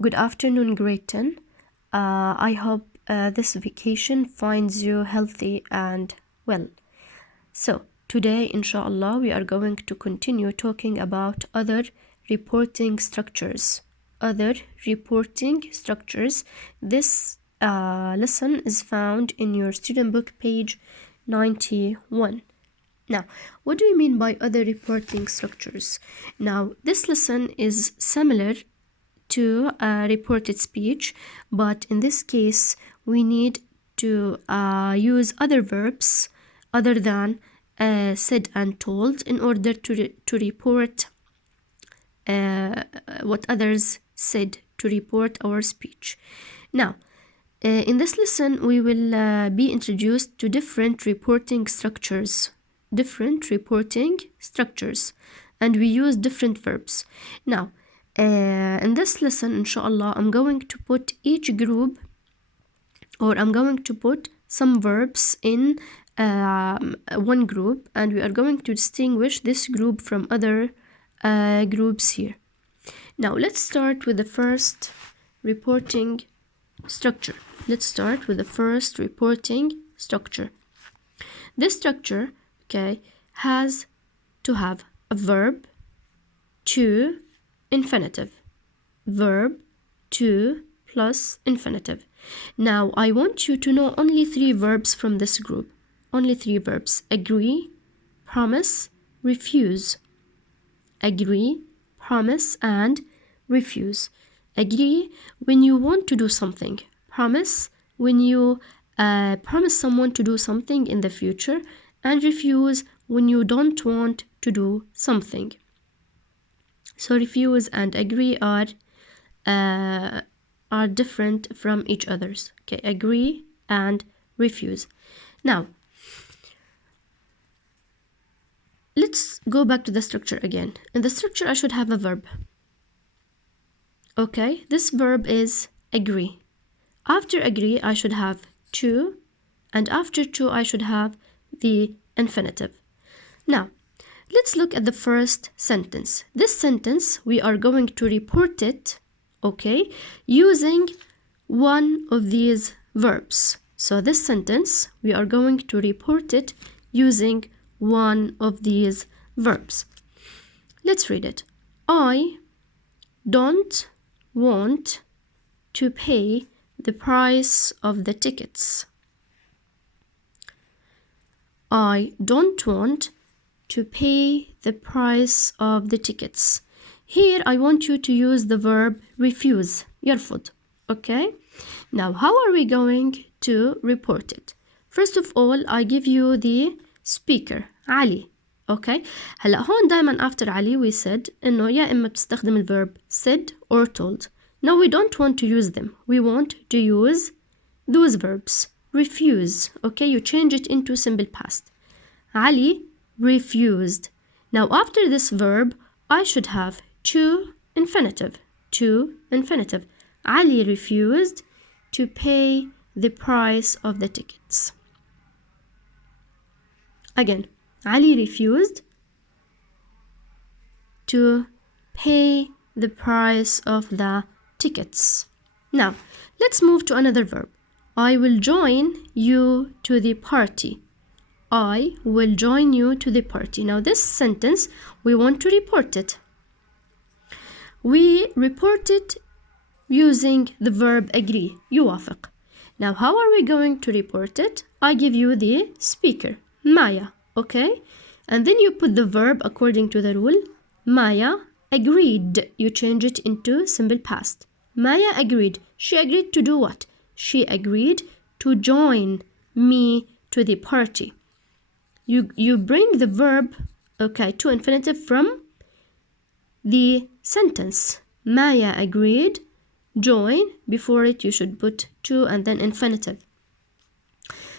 Good afternoon, grade 10. I hope this vacation finds you healthy and well. So, today, inshallah, we are going to continue talking about other reporting structures. This lesson is found in your student book, page 91. Now, what do we mean by other reporting structures? Now, this lesson is similar to reported speech, but in this case we need to use other verbs other than said and told in order to report what others said, to report our speech. Now, in this lesson we will be introduced to different reporting structures, and we use different verbs. Now, in this lesson, inshallah, I'm going to put each group, or I'm going to put some verbs in one group, and we are going to distinguish this group from other groups here. Now, let's start with the first reporting structure. This structure, okay, has to have a verb, to, infinitive. Verb, to, plus infinitive. Now, I want you to know only 3 verbs from this group. Only 3 verbs. Agree, promise, refuse. Agree, promise, and refuse. Agree when you want to do something. Promise when you promise someone to do something in the future. And refuse when you don't want to do something. So refuse and agree are different from each others. Okay, agree and refuse. Now, let's go back to the structure again. In the structure, I should have a verb. Okay, this verb is agree. After agree, I should have to, and after to, I should have the infinitive. Now, let's look at the first sentence. This sentence, we are going to report it, okay, using one of these verbs. So this sentence, we are going to report it using one of these verbs. Let's read it. I don't want to pay the price of the tickets. I don't want to pay the price of the tickets. Here, I want you to use the verb refuse, يرفض. Okay? Now, how are we going to report it? First of all, I give you the speaker, علي. Okay? هلا هون دايما after علي we said إنه يا إما بتستخدم الverb said or told. Now, we don't want to use them. We want to use those verbs. Refuse. Okay? You change it into simple past. Ali refused. Now, after this verb, I should have to infinitive. Ali refused to pay the price of the tickets. Again, Ali refused to pay the price of the tickets. Now, let's move to another verb. I will join you to the party. I will join you to the party. Now, this sentence, we want to report it. We report it using the verb agree, يوافق. Now, how are we going to report it? I give you the speaker, Maya, okay? And then you put the verb according to the rule. Maya agreed. You change it into simple past. Maya agreed. She agreed to do what? She agreed to join me to the party. You bring the verb, okay, to infinitive from the sentence. Maya agreed, join, before it you should put to and then infinitive.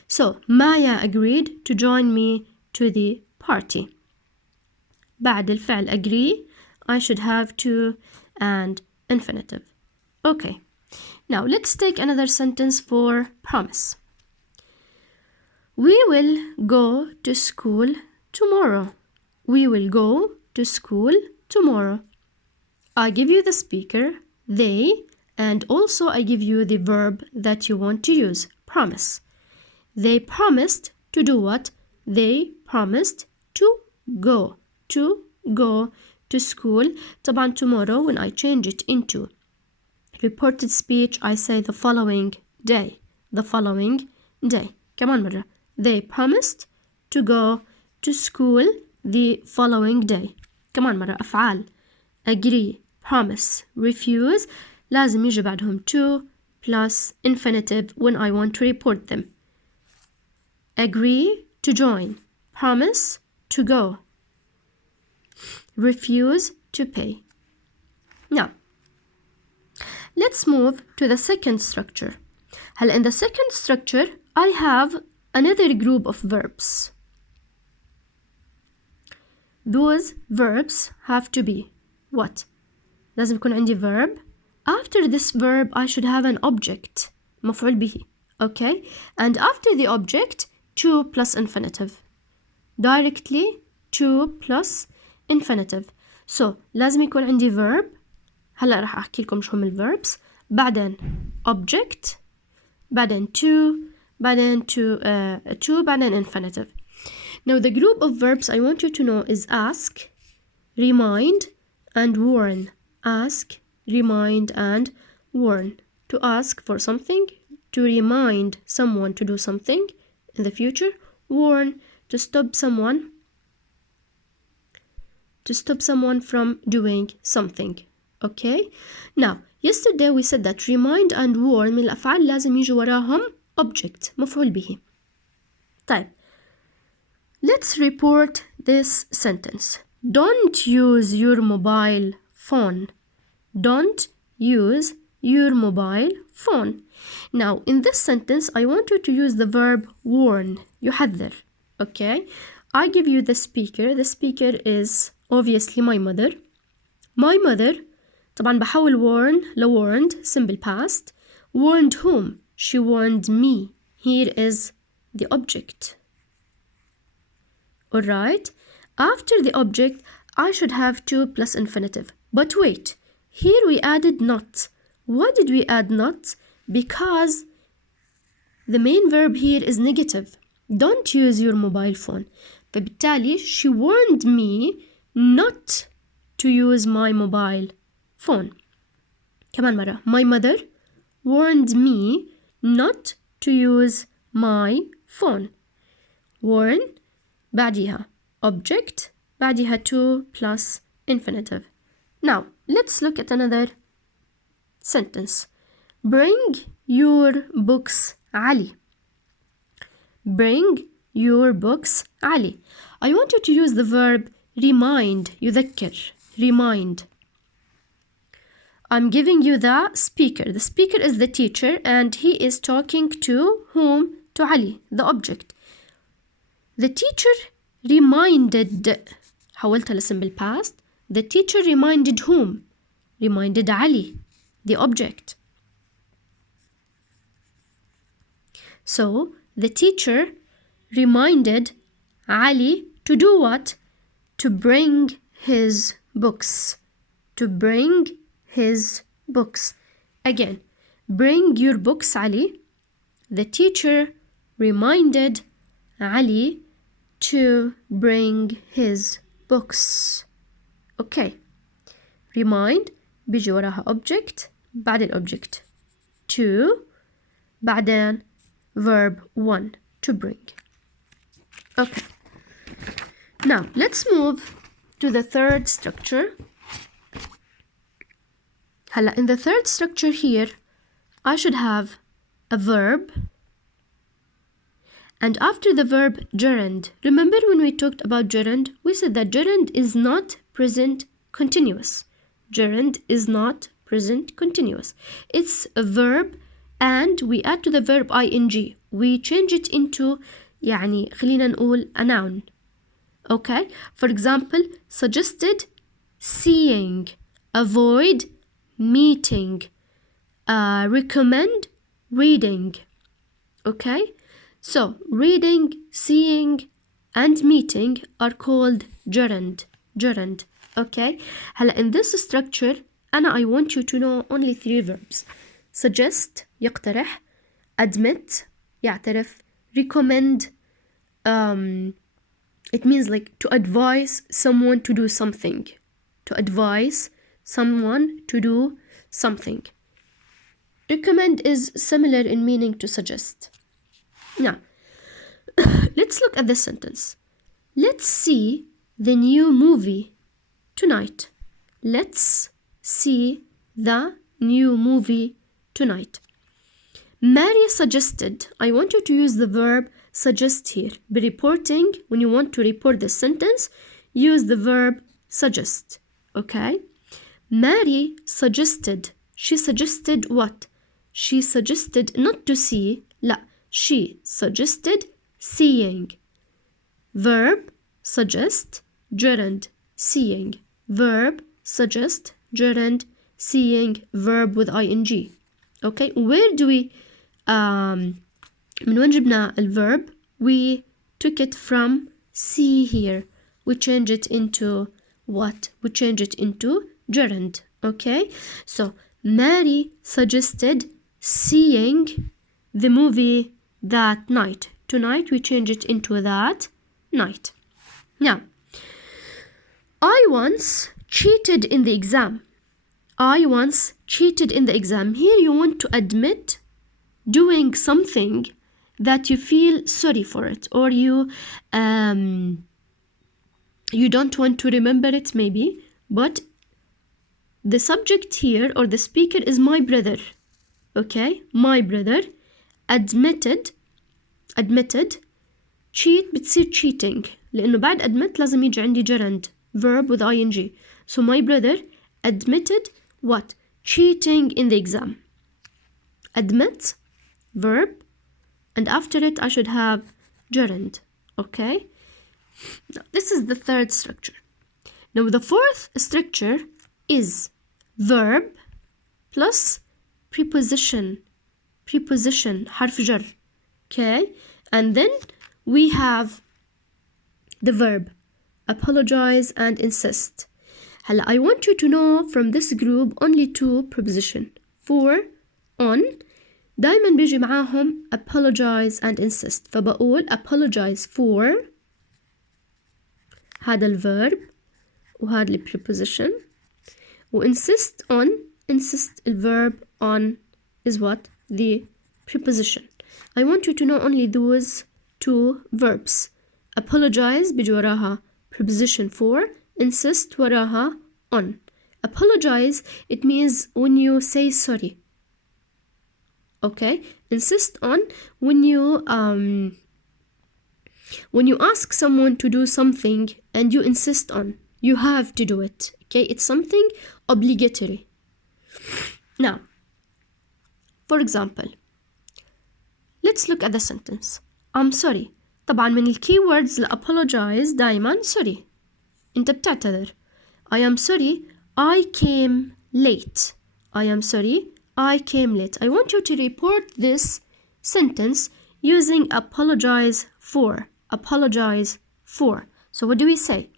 So, Maya agreed to join me to the party. بعد الفعل agree, I should have to and infinitive. Okay, now let's take another sentence for promise. We will go to school tomorrow. We will go to school tomorrow. I give you the speaker, they, and also I give you the verb that you want to use. Promise. They promised to do what? They promised to go to school. طبعا tomorrow, when I change it into reported speech, I say the following day. The following day. كمان مرة. They promised to go to school the following day. كمان مرة. أفعال agree, promise, refuse لازم يجي بعدهم to plus infinitive when I want to report them. Agree to join, promise to go, refuse to pay. Now, let's move to the second structure. هلا in the second structure, I have another group of verbs. Those verbs have to be what? لازم يكون عندي verb. After this verb, I should have an object. مفعول به. Okay? And after the object, to plus infinitive. Directly to plus infinitive. So لازم يكون عندي verb. هلا راح أحكي لكم شو هم الverbs. بعدين object. بعدين بعدين بعدين infinitive. Now the group of verbs I want you to know is ask, remind, and warn. Ask, remind, and warn. To ask for something, to remind someone to do something in the future, warn, to stop someone from doing something. Okay? Now, yesterday we said that remind and warn من الأفعال لازم يجي وراهم object مفعول به. طيب, let's report this sentence. Don't use your mobile phone. Don't use your mobile phone. Now, in this sentence, I want you to use the verb warn. يحذر. Okay? I give you the speaker. The speaker is obviously my mother. My mother. طبعا بحول warn warned, simple past. Warned whom? She warned me. Here is the object. Alright? After the object, I should have to plus infinitive. But wait, here we added not. Why did we add not? Because the main verb here is negative. Don't use your mobile phone. فبالتالي she warned me not to use my mobile phone. كمان مرة. My mother warned me not to use my phone. Warn بعدها object بعدها to plus infinitive. Now, let's look at another sentence. Bring your books, Ali. Bring your books, Ali. I want you to use the verb remind, يذكر, remind. I'm giving you the speaker. The speaker is the teacher and he is talking to whom? To Ali, the object. The teacher reminded. حولتها لsimple past. The teacher reminded whom? Reminded Ali, the object. So, the teacher reminded Ali to do what? To bring his books. To bring his books. Again, bring your books, Ali. The teacher reminded Ali to bring his books. Okay. Remind بيجي وراها object بعد الobject to بعدين verb 1 to bring. Okay. Now let's move to the third structure. هلا in the third structure here I should have a verb and after the verb gerund. Remember when we talked about gerund, we said that gerund is not present continuous. Gerund is not present continuous. It's a verb and we add to the verb ing. We change it into يعني خلينا نقول a noun. Okay? For example, suggested seeing, avoid meeting, recommend reading. Okay? So, reading, seeing, and meeting are called gerund. Gerund. Okay? هلا in this structure, I want you to know only 3 verbs. Suggest يقترح, admit يعترف, recommend it means like to advise someone to do something. To advise someone to do something. Recommend is similar in meaning to suggest. Now, let's look at this sentence. Let's see the new movie tonight. Let's see the new movie tonight. Mary suggested. I want you to use the verb suggest here. Be reporting, when you want to report the sentence, use the verb suggest. Okay? Mary suggested. She suggested what? She suggested not to see. لا. She suggested seeing. Verb suggest, gerund, seeing. Verb suggest, gerund, seeing. Verb with ing. Okay? Where do we من وين جبنا الverb? We took it from see here. We change it into what? We change it into gerund. Okay? So, Mary suggested seeing the movie that night. Tonight, we change it into that night. Now, I once cheated in the exam. I once cheated in the exam. Here you want to admit doing something that you feel sorry for it, or you don't want to remember it maybe, but the subject here or the speaker is my brother. Okay, my brother admitted cheat بتصير cheating لأنه بعد admit لازم يجي عندي gerund verb with ing. So my brother admitted what? Cheating in the exam. Admit, verb, and after it I should have gerund. Okay? Now, this is the third structure. Now the fourth structure is verb plus preposition. Preposition, حرف جر. Okay? And then we have the verb apologize and insist. هلا I want you to know from this group only 2 preposition. For, on, دايما بيجي معاهم apologize and insist. فبقول apologize for هذا الverb وهذا preposition. و insist on, insist الverb on is what? The preposition. I want you to know only those 2 verbs. Apologize بيجي وراها preposition for. Insist وراها on. Apologize, it means when you say sorry. Okay? Insist on when you ask someone to do something and you insist on. You have to do it. Okay? It's something obligatory. Now, for example, let's look at the sentence. I'm sorry. طبعا من الكيوردز لapologize دايما sorry. انت بتعتذر. I am sorry I came late. I am sorry I came late. I want you to report this sentence using apologize for. Apologize for. So what do we say?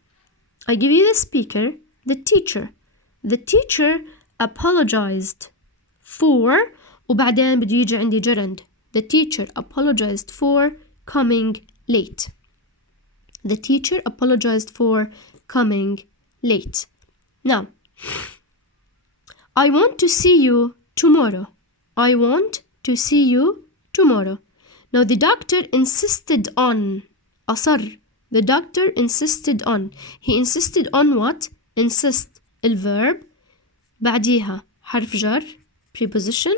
I give you the speaker, the teacher. The teacher apologized for وبعدين بده يجي عندي gerund. The teacher apologized for coming late. The teacher apologized for coming late. Now, I want to see you tomorrow. I want to see you tomorrow. Now, the doctor insisted on. أصر. The doctor insisted on. He insisted on what? Insist. الverb. بعديها حرف جر. Preposition.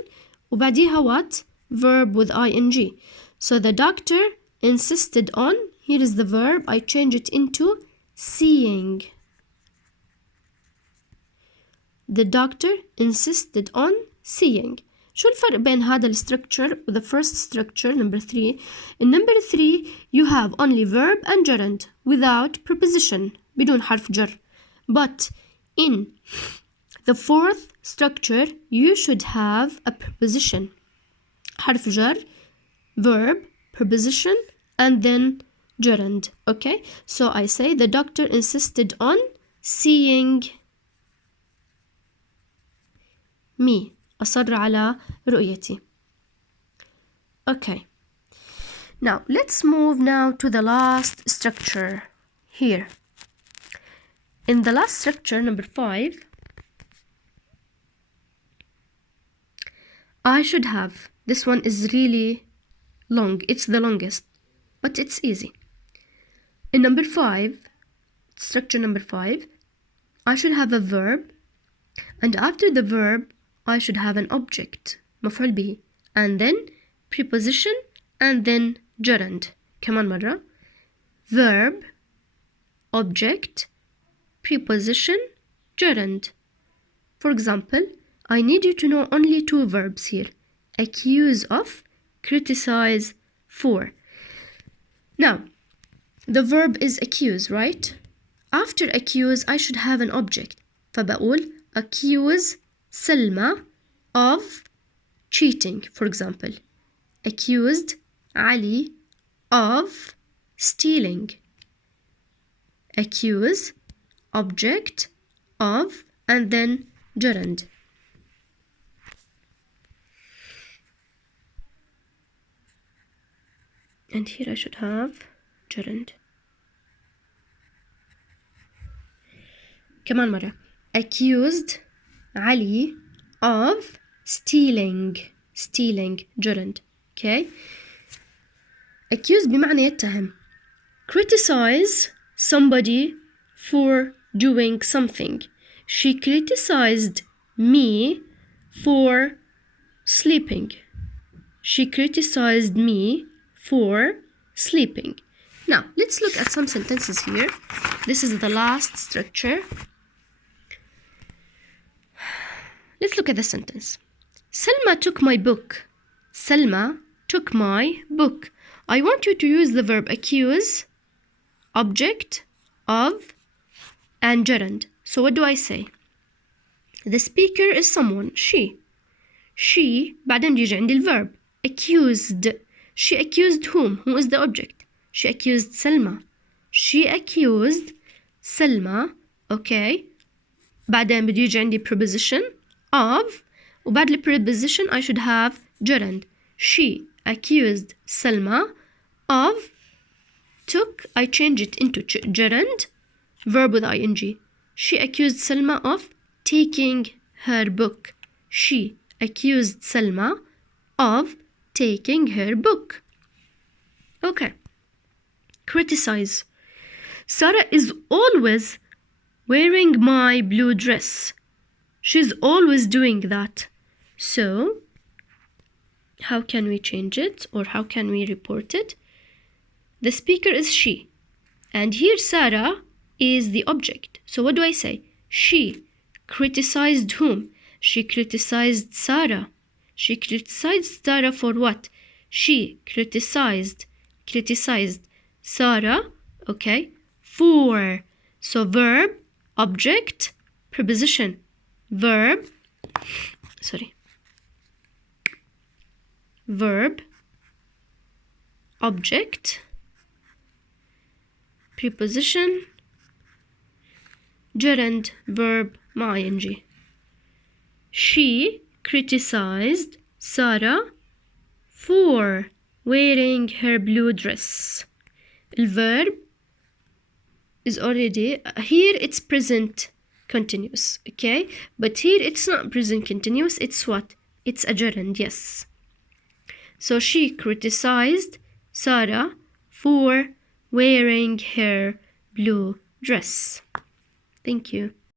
وبعديها what? Verb with ing. So the doctor insisted on. Here is the verb. I change it into seeing. The doctor insisted on seeing. شو الفرق بين هذا structure و the first structure number 3? In number 3 you have only verb and gerund without preposition بدون حرف جر. But in the fourth structure you should have a preposition. حرف جر, verb, preposition, and then gerund. Okay? So I say the doctor insisted on seeing me. أصر على رؤيتي. Okay. Now let's move now to the last structure here. In the last structure, number 5, I should have. This one is really long. It's the longest, but it's easy. In number 5, structure number 5, I should have a verb, and after the verb, I should have an object, مفعول به, and then preposition, and then gerund. كمان مرة. Verb, object, preposition, gerund. For example, I need you to know only 2 verbs here. Accuse of, criticize for. Now, the verb is accuse, right? After accuse, I should have an object. فبقول accuse سلمى of cheating, for example. Accused Ali of stealing. Accuse, object, of, and then gerund. And here I should have gerund. كمان مرة. Accused Ali of stealing. Stealing, gerund. Okay. Accused بمعنى يتهم. Criticize somebody for doing something. She criticized me for sleeping. She criticized me for sleeping. Now, let's look at some sentences here. This is the last structure. Let's look at the sentence. Selma took my book. Selma took my book. I want you to use the verb accuse, object, of, and gerund. So what do I say? The speaker is someone, she. She, بعدين بيجي عندي الverb. Accused. She accused whom? Who is the object? She accused Selma. She accused Selma. Okay. بعدين بده يجي عندي preposition of, وبعد ال preposition I should have gerund. She accused Selma of, took, I change it into gerund, verb with ing. She accused Selma of taking her book. She accused Selma of taking her book. Okay. Criticize. Sarah is always wearing my blue dress. She's always doing that. So, how can we change it, or how can we report it? The speaker is she, and here Sarah is the object. So what do I say? She criticized whom? She criticized Sarah. She criticized Sarah for what? She criticized Sarah, okay, for. So verb, object, preposition. Verb, object, preposition, gerund, verb, ing. She criticized Sarah for wearing her blue dress. The verb is already, here it's present continuous, okay? But here it's not present continuous, it's what? It's a gerund, yes. So she criticized Sarah for wearing her blue dress. Thank you.